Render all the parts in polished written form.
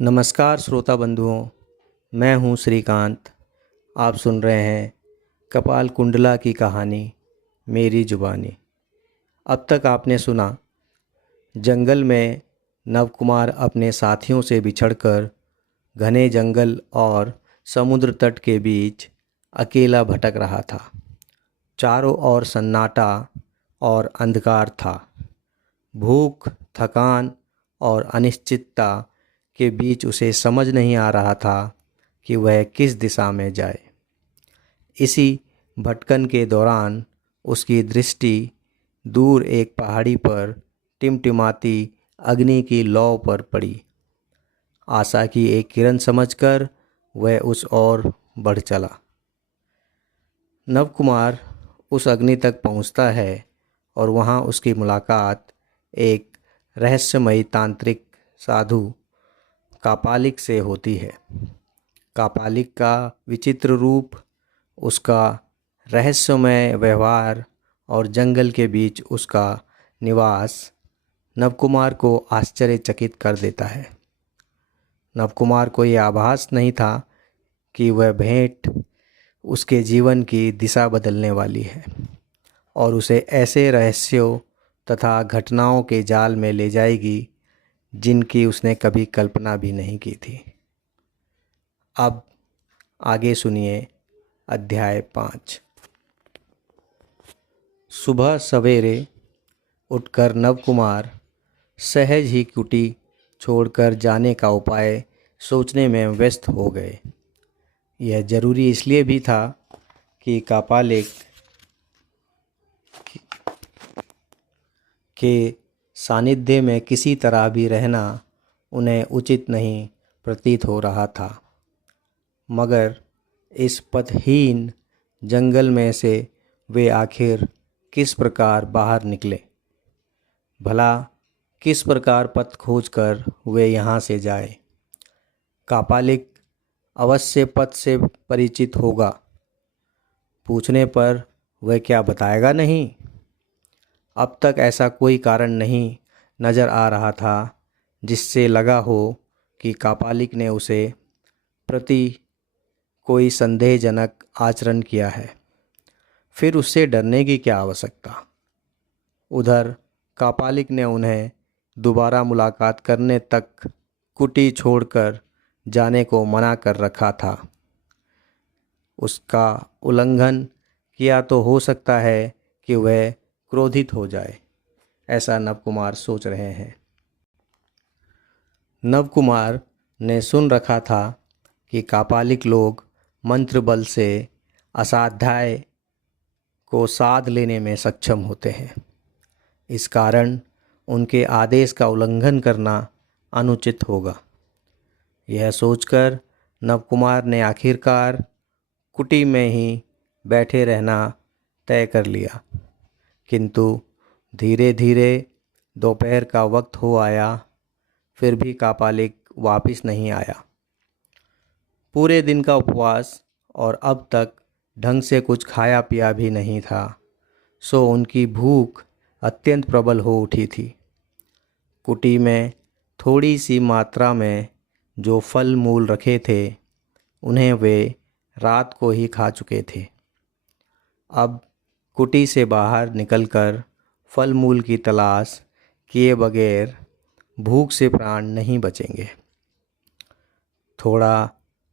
नमस्कार श्रोता बंधुओं, मैं हूं श्रीकांत। आप सुन रहे हैं कपाल कुंडला की कहानी मेरी जुबानी। अब तक आपने सुना जंगल में नवकुमार अपने साथियों से बिछड़कर घने जंगल और समुद्र तट के बीच अकेला भटक रहा था। चारों ओर सन्नाटा और अंधकार था। भूख, थकान और अनिश्चितता के बीच उसे समझ नहीं आ रहा था कि वह किस दिशा में जाए। इसी भटकन के दौरान उसकी दृष्टि दूर एक पहाड़ी पर टिमटिमाती अग्नि की लौ पर पड़ी। आशा की एक किरण समझकर वह उस ओर बढ़ चला। नवकुमार उस अग्नि तक पहुंचता है और वहां उसकी मुलाकात एक रहस्यमयी तांत्रिक साधु कापालिक से होती है। कापालिक का विचित्र रूप, उसका रहस्यमय व्यवहार और जंगल के बीच उसका निवास नवकुमार को आश्चर्यचकित कर देता है। नवकुमार को यह आभास नहीं था कि वह भेंट उसके जीवन की दिशा बदलने वाली है और उसे ऐसे रहस्यों तथा घटनाओं के जाल में ले जाएगी जिनकी उसने कभी कल्पना भी नहीं की थी। अब आगे सुनिए अध्याय 5। सुबह सवेरे उठकर नवकुमार सहज ही कुटी छोड़कर जाने का उपाय सोचने में व्यस्त हो गए। यह जरूरी इसलिए भी था कि कापालिक के सानिध्य में किसी तरह भी रहना उन्हें उचित नहीं प्रतीत हो रहा था। मगर इस पथहीन जंगल में से वे आखिर किस प्रकार बाहर निकले? भला किस प्रकार पथ खोजकर वे यहाँ से जाए? कापालिक अवश्य पथ से परिचित होगा। पूछने पर वह क्या बताएगा नहीं? अब तक ऐसा कोई कारण नहीं नज़र आ रहा था जिससे लगा हो कि कापालिक ने उसे प्रति कोई संदेहजनक आचरण किया है। फिर उससे डरने की क्या आवश्यकता? उधर कापालिक ने उन्हें दोबारा मुलाकात करने तक कुटी छोड़कर जाने को मना कर रखा था। उसका उल्लंघन किया तो हो सकता है कि वह क्रोधित हो जाए, ऐसा नवकुमार सोच रहे हैं। नवकुमार ने सुन रखा था कि कापालिक लोग मंत्र बल से असाध्याय को साध लेने में सक्षम होते हैं। इस कारण उनके आदेश का उल्लंघन करना अनुचित होगा। यह सोचकर नवकुमार ने आखिरकार कुटी में ही बैठे रहना तय कर लिया। किंतु धीरे धीरे दोपहर का वक्त हो आया, फिर भी कापालिक वापस नहीं आया। पूरे दिन का उपवास और अब तक ढंग से कुछ खाया पिया भी नहीं था, सो उनकी भूख अत्यंत प्रबल हो उठी थी। कुटी में थोड़ी सी मात्रा में जो फल मूल रखे थे, उन्हें वे रात को ही खा चुके थे। अब कुटी से बाहर निकलकर फल मूल की तलाश किए बगैर भूख से प्राण नहीं बचेंगे। थोड़ा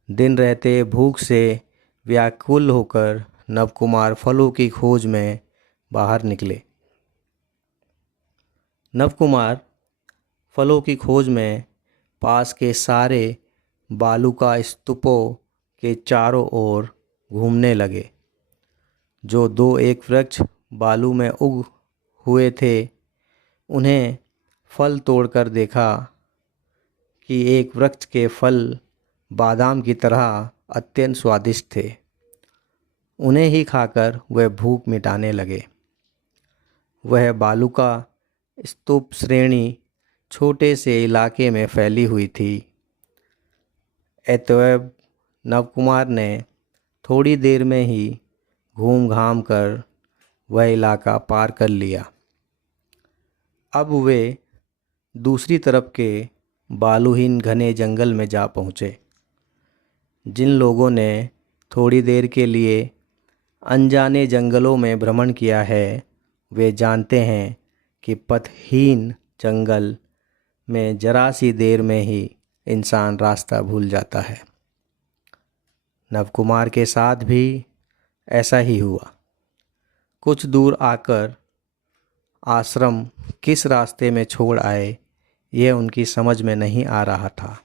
दिन रहते भूख से व्याकुल होकर नवकुमार फलों की खोज में बाहर निकले। नवकुमार फलों की खोज में पास के सारे बालूका स्तूपों के चारों ओर घूमने लगे। जो दो एक वृक्ष बालू में उग हुए थे, उन्हें फल तोड़कर देखा कि एक वृक्ष के फल बादाम की तरह अत्यंत स्वादिष्ट थे। उन्हें ही खाकर वह भूख मिटाने लगे। वह बालूका स्तूप श्रेणी छोटे से इलाके में फैली हुई थी। अतएव नवकुमार ने थोड़ी देर में ही घूम घाम कर वह इलाका पार कर लिया। अब वे दूसरी तरफ के बालूहीन घने जंगल में जा पहुँचे। जिन लोगों ने थोड़ी देर के लिए अनजाने जंगलों में भ्रमण किया है वे जानते हैं कि पथहीन जंगल में जरा सी देर में ही इंसान रास्ता भूल जाता है। नवकुमार के साथ भी ऐसा ही हुआ। कुछ दूर आकर आश्रम किस रास्ते में छोड़ आए यह उनकी समझ में नहीं आ रहा था।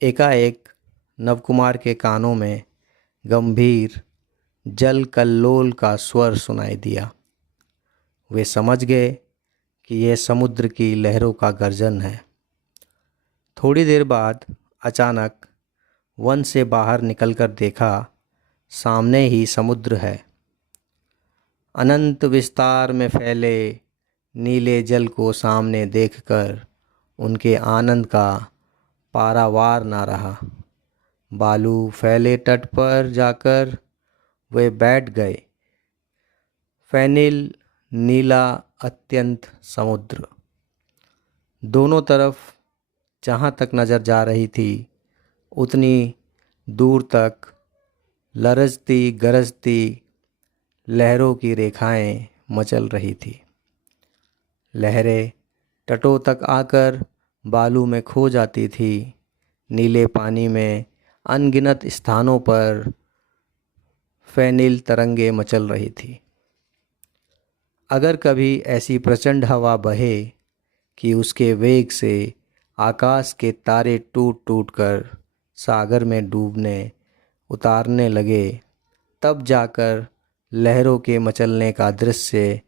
एकाएक नवकुमार के कानों में गंभीर जल कल्लोल का स्वर सुनाई दिया। वे समझ गए कि यह समुद्र की लहरों का गर्जन है। थोड़ी देर बाद अचानक वन से बाहर निकलकर देखा, सामने ही समुद्र है। अनंत विस्तार में फैले नीले जल को सामने देखकर उनके आनंद का पारावार ना रहा। बालू फैले तट पर जाकर वे बैठ गए। फैनिल नीला अत्यंत समुद्र, दोनों तरफ जहाँ तक नज़र जा रही थी उतनी दूर तक लरजती गरजती लहरों की रेखाएं मचल रही थी। लहरें तटों तक आकर बालू में खो जाती थी। नीले पानी में अनगिनत स्थानों पर फैनिल तरंगे मचल रही थी। अगर कभी ऐसी प्रचंड हवा बहे कि उसके वेग से आकाश के तारे टूट टूट कर सागर में डूबने उतारने लगे, तब जाकर लहरों के मचलने का दृश्य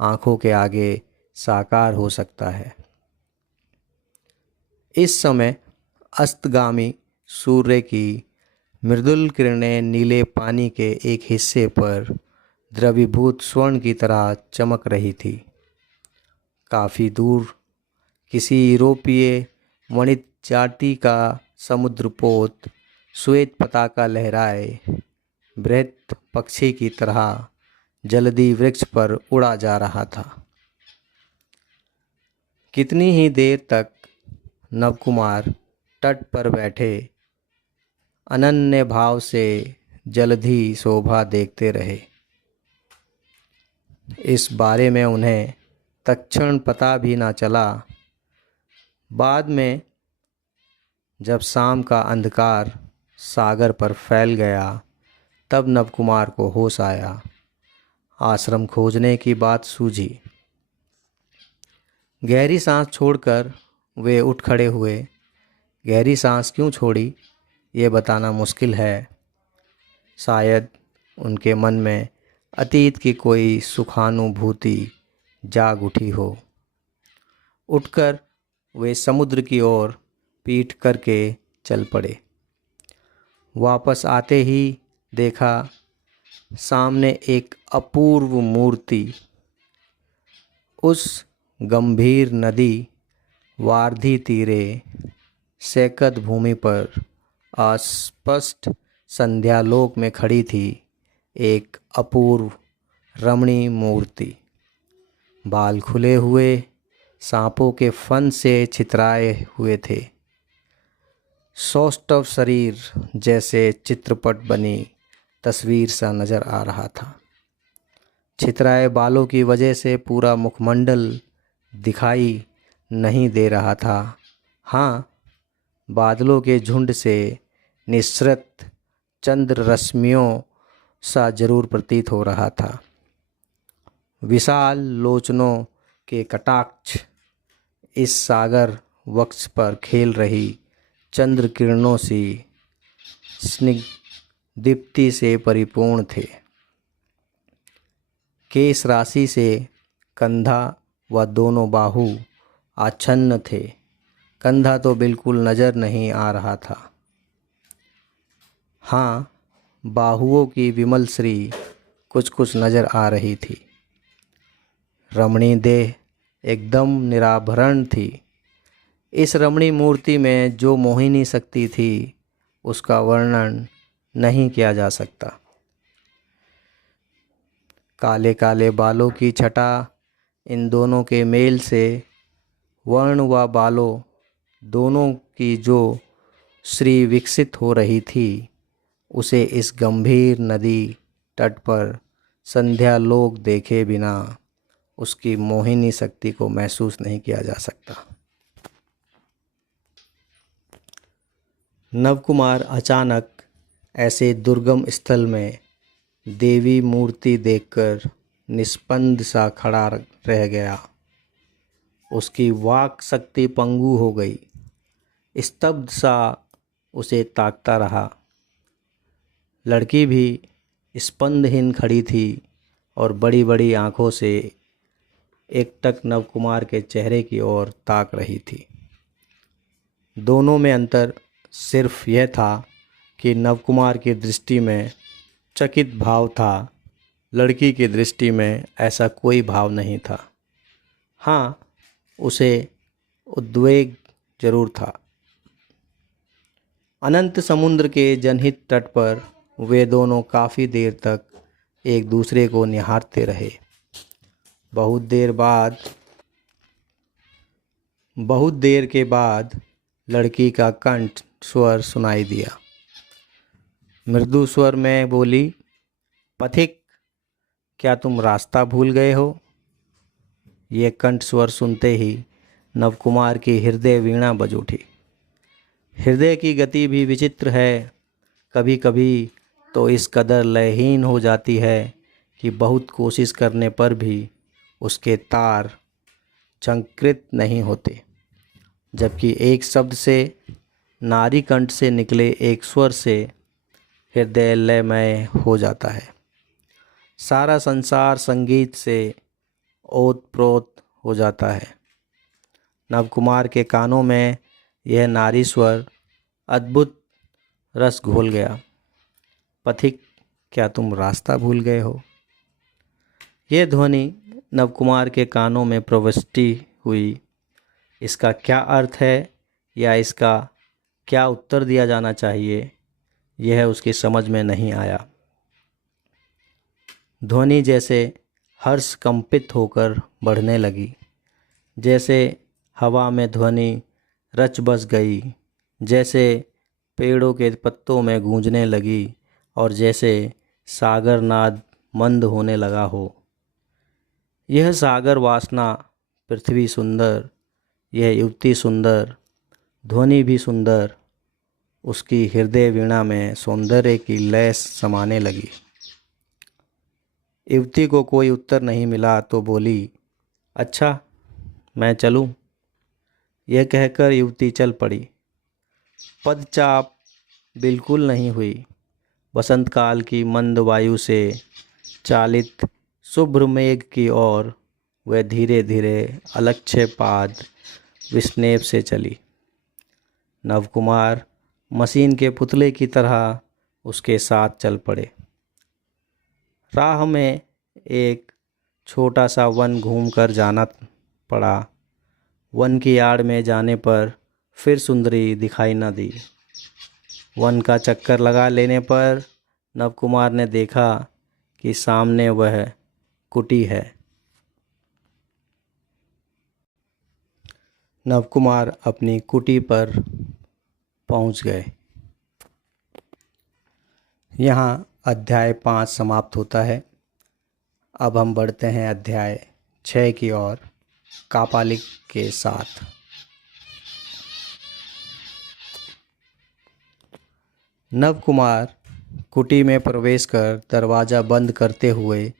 आँखों के आगे साकार हो सकता है। इस समय अस्तगामी सूर्य की मृदुल किरणें नीले पानी के एक हिस्से पर द्रवीभूत स्वर्ण की तरह चमक रही थी। काफ़ी दूर किसी यूरोपीय वणित जाति का समुद्रपोत श्वेत पताका लहराए बृहत पक्षी की तरह जलधि वृक्ष पर उड़ा जा रहा था। कितनी ही देर तक नवकुमार तट पर बैठे अनन्य भाव से जलधि शोभा देखते रहे। इस बारे में उन्हें तत्क्षण पता भी ना चला। बाद में जब शाम का अंधकार सागर पर फैल गया तब नवकुमार को होश आया। आश्रम खोजने की बात सूझी। गहरी सांस छोड़कर वे उठ खड़े हुए। गहरी सांस क्यों छोड़ी ये बताना मुश्किल है। शायद उनके मन में अतीत की कोई सुखानुभूति जाग उठी हो। उठकर वे समुद्र की ओर पीठ करके चल पड़े। वापस आते ही देखा सामने एक अपूर्व मूर्ति। उस गंभीर नदी वारधी तीरे सैकत भूमि पर अस्पष्ट संध्यालोक में खड़ी थी एक अपूर्व रमणीय मूर्ति। बाल खुले हुए सांपों के फन से छितराए हुए थे। सौष्ठव शरीर जैसे चित्रपट बनी तस्वीर सा नज़र आ रहा था। छितराए बालों की वजह से पूरा मुखमंडल दिखाई नहीं दे रहा था। हाँ, बादलों के झुंड से निःसृत चंद्र रश्मियों सा जरूर प्रतीत हो रहा था। विशाल लोचनों के कटाक्ष इस सागर वक्ष पर खेल रही चंद्र किरणों सी स्निग्ध दीप्ति से परिपूर्ण थे। केश राशि से कंधा व दोनों बाहु आच्छन्न थे। कंधा तो बिल्कुल नज़र नहीं आ रहा था। हाँ, बाहुओं की विमल श्री कुछ कुछ नज़र आ रही थी। रमणीय देह एकदम निराभरण थी। इस रमणीय मूर्ति में जो मोहिनी शक्ति थी उसका वर्णन नहीं किया जा सकता। काले काले बालों की छटा इन दोनों के मेल से वर्ण व बालों दोनों की जो श्री विकसित हो रही थी, उसे इस गंभीर नदी तट पर संध्या लोक देखे बिना उसकी मोहिनी शक्ति को महसूस नहीं किया जा सकता। नवकुमार अचानक ऐसे दुर्गम स्थल में देवी मूर्ति देखकर निस्पंद सा खड़ा रह गया। उसकी वाक शक्ति पंगु हो गई। स्तब्ध सा उसे ताकता रहा। लड़की भी स्पंदहीन खड़ी थी और बड़ी बड़ी आंखों से एकटक नवकुमार के चेहरे की ओर ताक रही थी। दोनों में अंतर सिर्फ यह था कि नवकुमार की दृष्टि में चकित भाव था, लड़की की दृष्टि में ऐसा कोई भाव नहीं था। हाँ, उसे उद्वेग जरूर था। अनंत समुद्र के जनहित तट पर वे दोनों काफ़ी देर तक एक दूसरे को निहारते रहे। बहुत देर के बाद लड़की का कंठ स्वर सुनाई दिया। मृदु स्वर में बोली, पथिक, क्या तुम रास्ता भूल गए हो? ये कंठ स्वर सुनते ही नवकुमार की हृदय वीणा बज उठी। हृदय की गति भी विचित्र है। कभी कभी तो इस कदर लयहीन हो जाती है कि बहुत कोशिश करने पर भी उसके तार झंकृत नहीं होते, जबकि एक शब्द से, नारी कंठ से निकले एक स्वर से हृदय लयमय हो जाता है। सारा संसार संगीत से ओतप्रोत हो जाता है। नवकुमार के कानों में यह नारी स्वर अद्भुत रस घोल गया। पथिक, क्या तुम रास्ता भूल गए हो? यह ध्वनि नवकुमार के कानों में प्रविष्टि हुई। इसका क्या अर्थ है या इसका क्या उत्तर दिया जाना चाहिए, यह उसकी समझ में नहीं आया। ध्वनि जैसे हर्ष कंपित होकर बढ़ने लगी, जैसे हवा में ध्वनि रच बस गई, जैसे पेड़ों के पत्तों में गूंजने लगी और जैसे सागर नाद मंद होने लगा हो। यह सागर वासना, पृथ्वी सुंदर, यह युवती सुंदर, ध्वनि भी सुंदर। उसकी हृदय वीणा में सौंदर्य की लय समाने लगी। युवती को कोई उत्तर नहीं मिला तो बोली, अच्छा, मैं चलूं? यह कहकर युवती चल पड़ी। पदचाप बिल्कुल नहीं हुई। वसंत काल की मंद वायु से चालित शुभ्र मेघ की ओर वह धीरे धीरे अलक्ष्य पाद विस्नेप से चली। नवकुमार मशीन के पुतले की तरह उसके साथ चल पड़े। राह में एक छोटा सा वन घूमकर जाना पड़ा। वन की आड़ में जाने पर फिर सुंदरी दिखाई न दी। वन का चक्कर लगा लेने पर नवकुमार ने देखा कि सामने वह कुटी है। नवकुमार अपनी कुटी पर पहुंच गए। यहाँ अध्याय 5 समाप्त होता है। अब हम बढ़ते हैं अध्याय 6 की ओर, कापालिक के साथ। नवकुमार कुटी में प्रवेश कर दरवाज़ा बंद करते हुए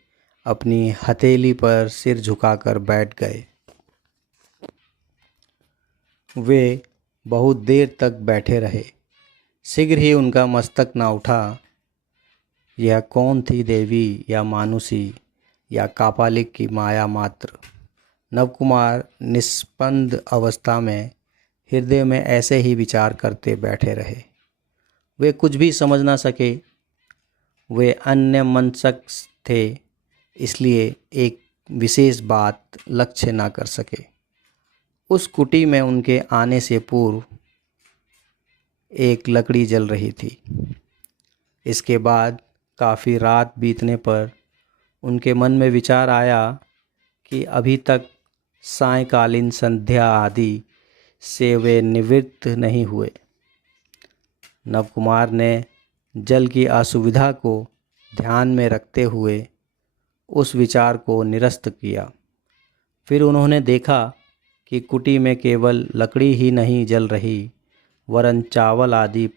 अपनी हथेली पर सिर झुकाकर बैठ गए। वे बहुत देर तक बैठे रहे। शीघ्र ही उनका मस्तक न उठा। यह कौन थी, देवी या मानुषी या कापालिक की माया मात्र? नवकुमार निस्पंद अवस्था में हृदय में ऐसे ही विचार करते बैठे रहे। वे कुछ भी समझ ना सके। वे अन्य मनस्क थे, इसलिए एक विशेष बात लक्ष्य ना कर सके। उस कुटी में उनके आने से पूर्व एक लकड़ी जल रही थी। इसके बाद काफ़ी रात बीतने पर उनके मन में विचार आया कि अभी तक सायंकालीन संध्या आदि से वे निवृत्त नहीं हुए। नवकुमार ने जल की असुविधा को ध्यान में रखते हुए उस विचार को निरस्त किया। फिर उन्होंने देखा कि कुटी में केवल लकड़ी ही नहीं जल रही, वरन चावल आदि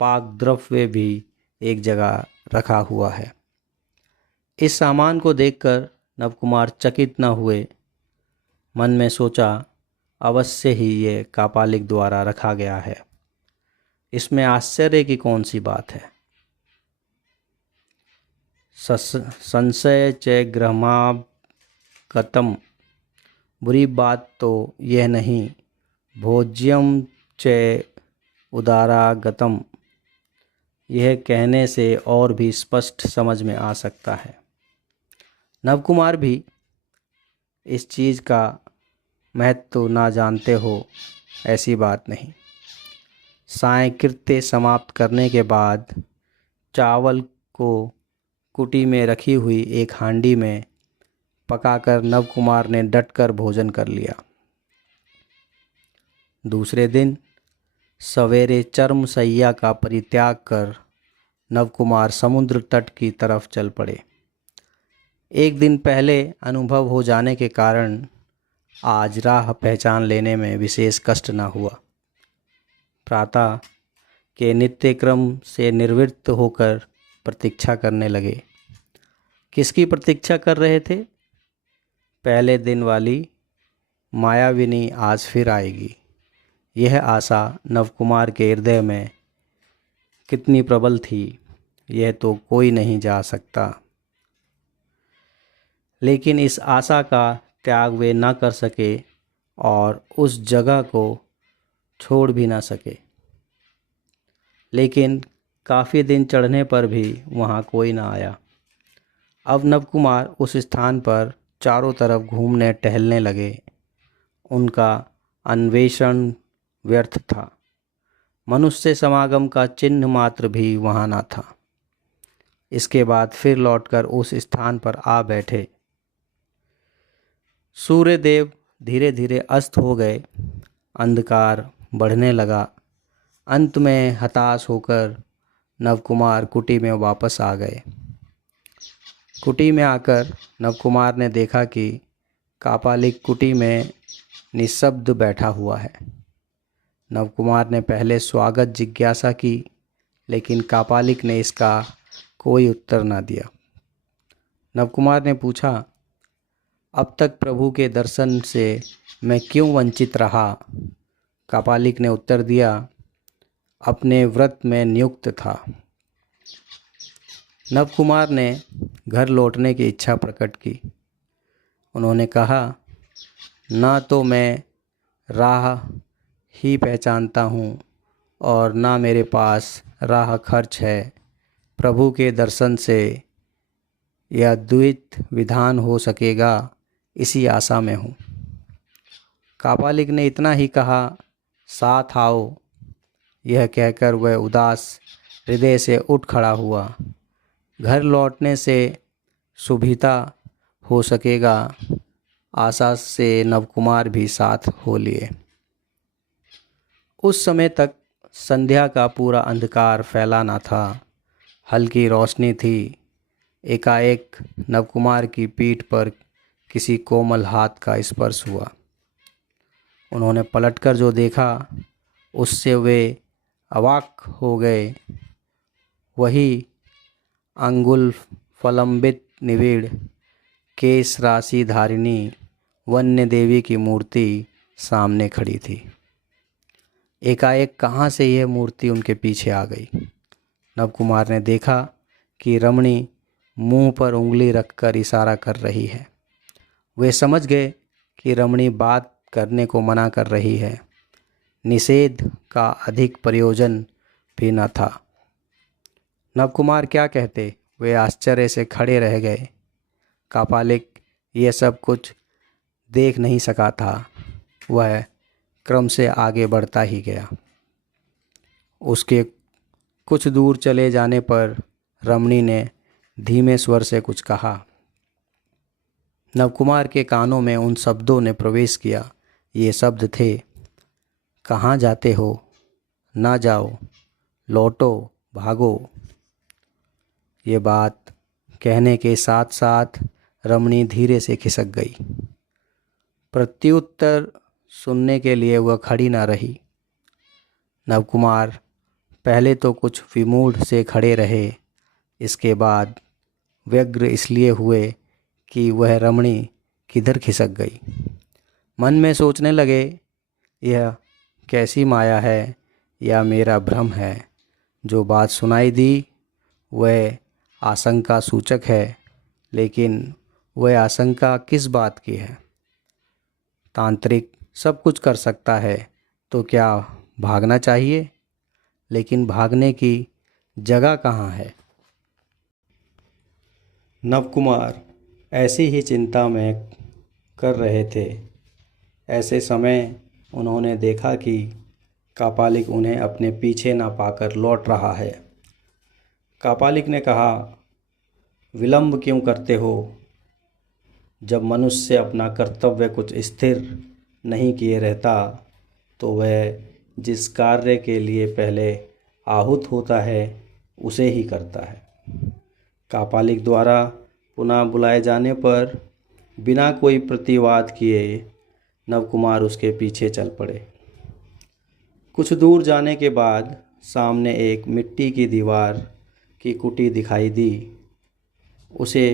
पाक द्रव्य भी एक जगह रखा हुआ है। इस सामान को देखकर नवकुमार चकित न हुए। मन में सोचा, अवश्य ही ये कापालिक द्वारा रखा गया है, इसमें आश्चर्य की कौन सी बात है। संशय च गृहमागतम, बुरी बात तो यह नहीं। भोज्यम च उदारागतम, यह कहने से और भी स्पष्ट समझ में आ सकता है। नवकुमार भी इस चीज़ का महत्व ना जानते हो, ऐसी बात नहीं। सायंकृत्य समाप्त करने के बाद चावल को कुटी में रखी हुई एक हांडी में पकाकर नवकुमार ने डटकर भोजन कर लिया। दूसरे दिन सवेरे चर्मशैया का परित्याग कर नवकुमार समुद्र तट की तरफ चल पड़े। एक दिन पहले अनुभव हो जाने के कारण आज राह पहचान लेने में विशेष कष्ट न हुआ। प्रातः के नित्यक्रम से निवृत्त होकर प्रतीक्षा करने लगे। किसकी प्रतीक्षा कर रहे थे? पहले दिन वाली मायाविनी आज फिर आएगी। यह आशा नवकुमार के हृदय में कितनी प्रबल थी, यह तो कोई नहीं जा सकता। लेकिन इस आशा का त्याग वे न कर सके और उस जगह को छोड़ भी न सके। लेकिन काफ़ी दिन चढ़ने पर भी वहाँ कोई न आया। अब नवकुमार उस स्थान पर चारों तरफ घूमने टहलने लगे। उनका अन्वेषण व्यर्थ था। मनुष्य समागम का चिन्ह मात्र भी वहाँ न था। इसके बाद फिर लौटकर उस स्थान पर आ बैठे। सूर्यदेव धीरे धीरे अस्त हो गए। अंधकार बढ़ने लगा। अंत में हताश होकर नवकुमार कुटी में वापस आ गए। कुटी में आकर नवकुमार ने देखा कि कापालिक कुटी में निशब्द बैठा हुआ है। नवकुमार ने पहले स्वागत जिज्ञासा की, लेकिन कापालिक ने इसका कोई उत्तर न दिया। नवकुमार ने पूछा, अब तक प्रभु के दर्शन से मैं क्यों वंचित रहा? कापालिक ने उत्तर दिया, अपने व्रत में नियुक्त था। नवकुमार ने घर लौटने की इच्छा प्रकट की। उन्होंने कहा, ना तो मैं राह ही पहचानता हूँ और ना मेरे पास राह खर्च है। प्रभु के दर्शन से यह द्वैत विधान हो सकेगा, इसी आशा में हूँ। कापालिक ने इतना ही कहा, साथ आओ। यह कहकर वह उदास हृदय से उठ खड़ा हुआ। घर लौटने से सुविधा हो सकेगा, आशा से नवकुमार भी साथ हो लिए। उस समय तक संध्या का पूरा अंधकार फैला ना था। हल्की रोशनी थी। एकाएक नवकुमार की पीठ पर किसी कोमल हाथ का स्पर्श हुआ। उन्होंने पलटकर जो देखा, उससे वे अवाक हो गए। वही अंगुल फलंबित निविड़ केश राशि धारिणी वन्य देवी की मूर्ति सामने खड़ी थी। एकाएक कहाँ से यह मूर्ति उनके पीछे आ गई। नवकुमार ने देखा कि रमणी मुंह पर उंगली रखकर इशारा कर रही है। वे समझ गए कि रमणी बात करने को मना कर रही है। निषेध का अधिक प्रयोजन भी न था। नवकुमार क्या कहते, वे आश्चर्य से खड़े रह गए। कापालिक यह सब कुछ देख नहीं सका था। वह क्रम से आगे बढ़ता ही गया। उसके कुछ दूर चले जाने पर रमणी ने धीमे स्वर से कुछ कहा। नवकुमार के कानों में उन शब्दों ने प्रवेश किया। ये शब्द थे, कहाँ जाते हो, ना जाओ, लौटो, भागो। ये बात कहने के साथ साथ रमणी धीरे से खिसक गई। प्रत्युत्तर सुनने के लिए वह खड़ी ना रही। नवकुमार पहले तो कुछ विमूढ़ से खड़े रहे, इसके बाद व्यग्र इसलिए हुए कि वह रमणी किधर खिसक गई। मन में सोचने लगे, यह कैसी माया है या मेरा भ्रम है। जो बात सुनाई दी वह आशंका सूचक है, लेकिन वह आशंका किस बात की है। तांत्रिक सब कुछ कर सकता है तो क्या भागना चाहिए, लेकिन भागने की जगह कहाँ है। नवकुमार ऐसी ही चिंता में कर रहे थे। ऐसे समय उन्होंने देखा कि कापालिक उन्हें अपने पीछे ना पाकर लौट रहा है। कापालिक ने कहा, विलंब क्यों करते हो। जब मनुष्य अपना कर्तव्य कुछ स्थिर नहीं किए रहता तो वह जिस कार्य के लिए पहले आहूत होता है उसे ही करता है। कापालिक द्वारा पुनः बुलाए जाने पर बिना कोई प्रतिवाद किए नवकुमार उसके पीछे चल पड़े। कुछ दूर जाने के बाद सामने एक मिट्टी की दीवार की कुटी दिखाई दी। उसे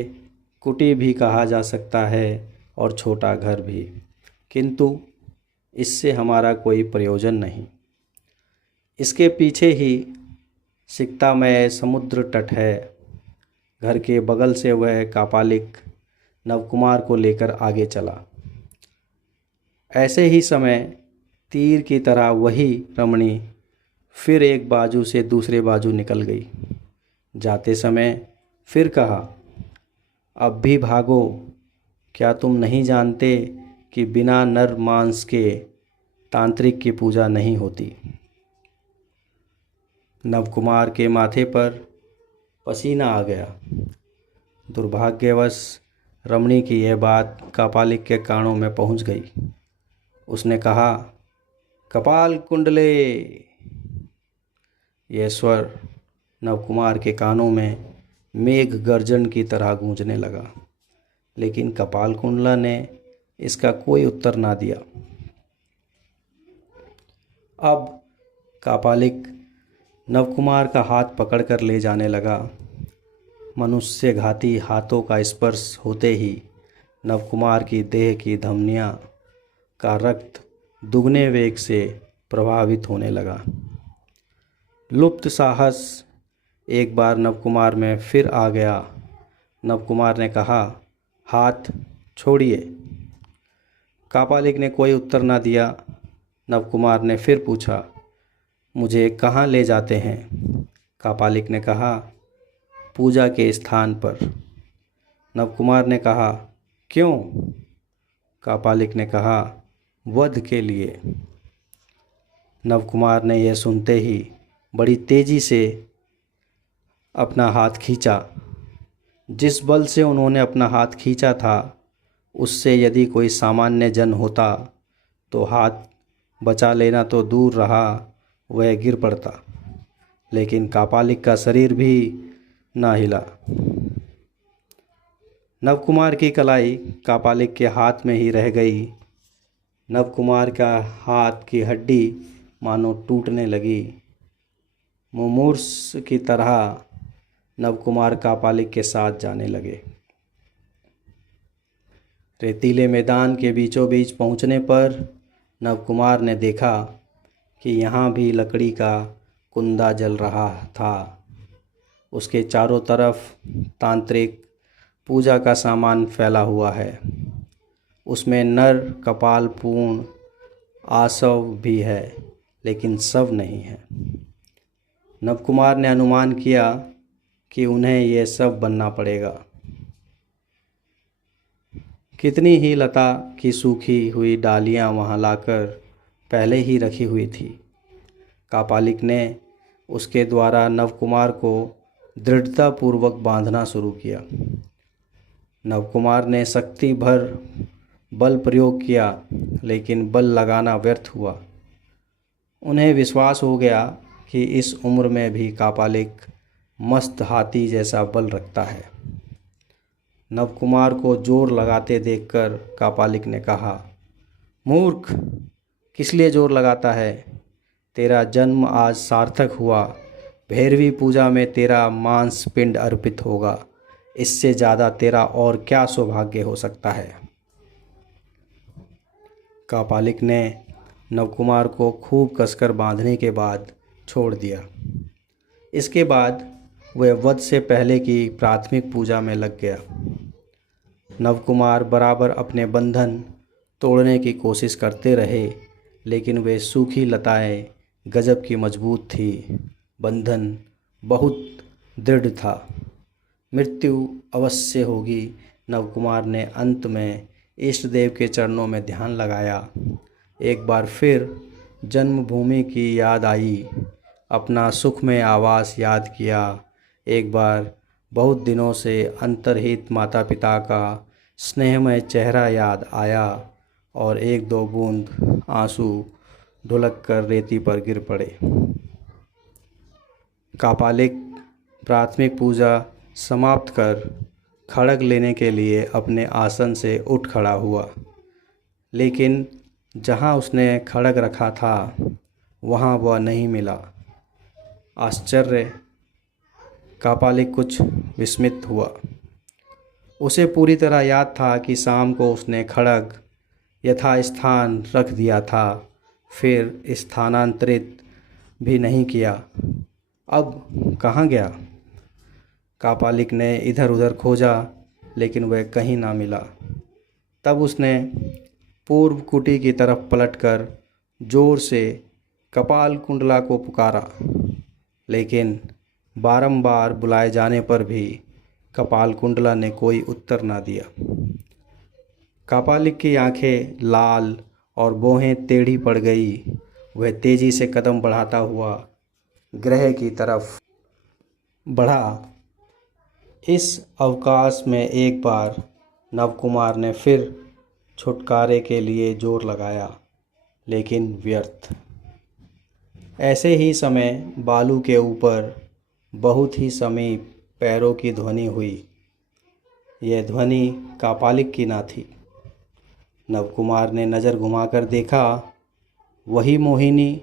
कुटी भी कहा जा सकता है और छोटा घर भी, किंतु इससे हमारा कोई प्रयोजन नहीं। इसके पीछे ही सिकतामय समुद्र तट है। घर के बगल से वह कापालिक नवकुमार को लेकर आगे चला। ऐसे ही समय तीर की तरह वही रमणी फिर एक बाजू से दूसरे बाजू निकल गई। जाते समय फिर कहा, अब भी भागो। क्या तुम नहीं जानते कि बिना नर मांस के तांत्रिक की पूजा नहीं होती। नवकुमार के माथे पर पसीना आ गया। दुर्भाग्यवश रमणी की यह बात कापालिक के कानों में पहुंच गई। उसने कहा, कपाल कुंडले। यह स्वर नवकुमार के कानों में मेघ गर्जन की तरह गूंजने लगा, लेकिन कपाल कुंडला ने इसका कोई उत्तर ना दिया। अब कापालिक नवकुमार का हाथ पकड़कर ले जाने लगा। मनुष्य घाती हाथों का स्पर्श होते ही नवकुमार की देह की धमनियों का रक्त दुगने वेग से प्रभावित होने लगा। लुप्त साहस एक बार नवकुमार में फिर आ गया। नवकुमार ने कहा, हाथ छोड़िए। कापालिक ने कोई उत्तर ना दिया। नवकुमार ने फिर पूछा, मुझे कहाँ ले जाते हैं। कापालिक ने कहा, पूजा के स्थान पर। नवकुमार ने कहा, क्यों। कापालिक ने कहा, वध के लिए। नवकुमार ने यह सुनते ही बड़ी तेजी से अपना हाथ खींचा। जिस बल से उन्होंने अपना हाथ खींचा था उससे यदि कोई सामान्य जन होता तो हाथ बचा लेना तो दूर रहा, वह गिर पड़ता, लेकिन कापालिक का शरीर भी ना हिला। नवकुमार की कलाई कापालिक के हाथ में ही रह गई। नवकुमार का हाथ की हड्डी मानो टूटने लगी। मुमूर्ष की तरह नवकुमार कापालिक के साथ जाने लगे। रेतीले मैदान के बीचों बीच पहुंचने पर नवकुमार ने देखा कि यहाँ भी लकड़ी का कुंदा जल रहा था। उसके चारों तरफ तांत्रिक पूजा का सामान फैला हुआ है। उसमें नर कपाल पूर्ण आसव भी है, लेकिन सब नहीं है। नवकुमार ने अनुमान किया कि उन्हें यह सब बनना पड़ेगा। कितनी ही लता की सूखी हुई डालियां वहां लाकर पहले ही रखी हुई थी। कापालिक ने उसके द्वारा नवकुमार को दृढ़तापूर्वक बांधना शुरू किया। नवकुमार ने शक्ति भर बल प्रयोग किया, लेकिन बल लगाना व्यर्थ हुआ। उन्हें विश्वास हो गया कि इस उम्र में भी कापालिक मस्त हाथी जैसा बल रखता है। नवकुमार को जोर लगाते देखकर कापालिक ने कहा, मूर्ख, किस लिए जोर लगाता है? तेरा जन्म आज सार्थक हुआ। भैरवी पूजा में तेरा मांस पिंड अर्पित होगा। इससे ज़्यादा तेरा और क्या सौभाग्य हो सकता है? कापालिक ने नवकुमार को खूब कसकर बांधने के बाद छोड़ दिया। इसके बाद वह वध से पहले की प्राथमिक पूजा में लग गया। नवकुमार बराबर अपने बंधन तोड़ने की कोशिश करते रहे, लेकिन वे सूखी लताएं गजब की मजबूत थी। बंधन बहुत दृढ़ था। मृत्यु अवश्य होगी। नवकुमार ने अंत में इष्ट देव के चरणों में ध्यान लगाया। एक बार फिर जन्मभूमि की याद आई, अपना सुखमय आवास याद किया। एक बार बहुत दिनों से अंतर्हित माता पिता का स्नेहमय चेहरा याद आया और एक दो बूंद आंसू ढुलक कर रेती पर गिर पड़े। कापालिक प्राथमिक पूजा समाप्त कर खड्ग लेने के लिए अपने आसन से उठ खड़ा हुआ, लेकिन जहाँ उसने खड्ग रखा था वहाँ वह नहीं मिला। आश्चर्य! कापालिक कुछ विस्मित हुआ। उसे पूरी तरह याद था कि शाम को उसने खड्ग यथास्थान रख दिया था, फिर स्थानांतरित भी नहीं किया। अब कहाँ गया? कापालिक ने इधर उधर खोजा, लेकिन वह कहीं ना मिला। तब उसने पूर्व कुटी की तरफ पलटकर जोर से कपाल कुंडला को पुकारा, लेकिन बारंबार बुलाए जाने पर भी कपाल कुंडला ने कोई उत्तर ना दिया। कापालिक की आंखें लाल और भौहें टेढ़ी पड़ गई। वह तेजी से कदम बढ़ाता हुआ गृह की तरफ बढ़ा। इस अवकाश में एक बार नवकुमार ने फिर छुटकारे के लिए जोर लगाया, लेकिन व्यर्थ। ऐसे ही समय बालू के ऊपर बहुत ही समीप पैरों की ध्वनि हुई। यह ध्वनि कापालिक की ना थी। नवकुमार ने नज़र घुमाकर देखा, वही मोहिनी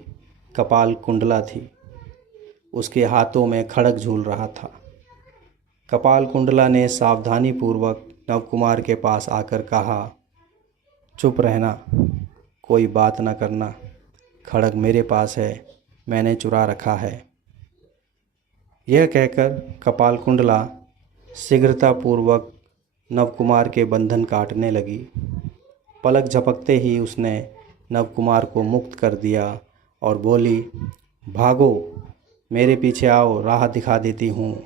कपाल कुंडला थी। उसके हाथों में खड्ग झूल रहा था। कपाल कुंडला ने सावधानीपूर्वक नवकुमार के पास आकर कहा, चुप रहना, कोई बात न करना। खड्ग मेरे पास है, मैंने चुरा रखा है। यह कहकर कपाल कुंडला शीघ्रतापूर्वक नवकुमार के बंधन काटने लगी। पलक झपकते ही उसने नवकुमार को मुक्त कर दिया और बोली, भागो, मेरे पीछे आओ, राह दिखा देती हूँ।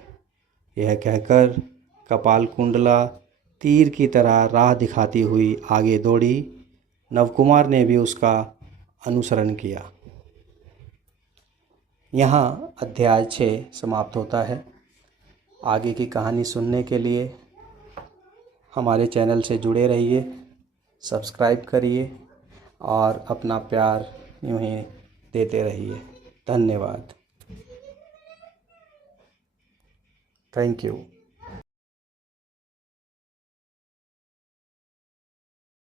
यह कहकर कपाल कुंडला तीर की तरह राह दिखाती हुई आगे दौड़ी। नवकुमार ने भी उसका अनुसरण किया। यहाँ अध्याय 6 समाप्त होता है। आगे की कहानी सुनने के लिए हमारे चैनल से जुड़े रहिए, सब्सक्राइब करिए और अपना प्यार यूँ ही देते रहिए। धन्यवाद। Thank you.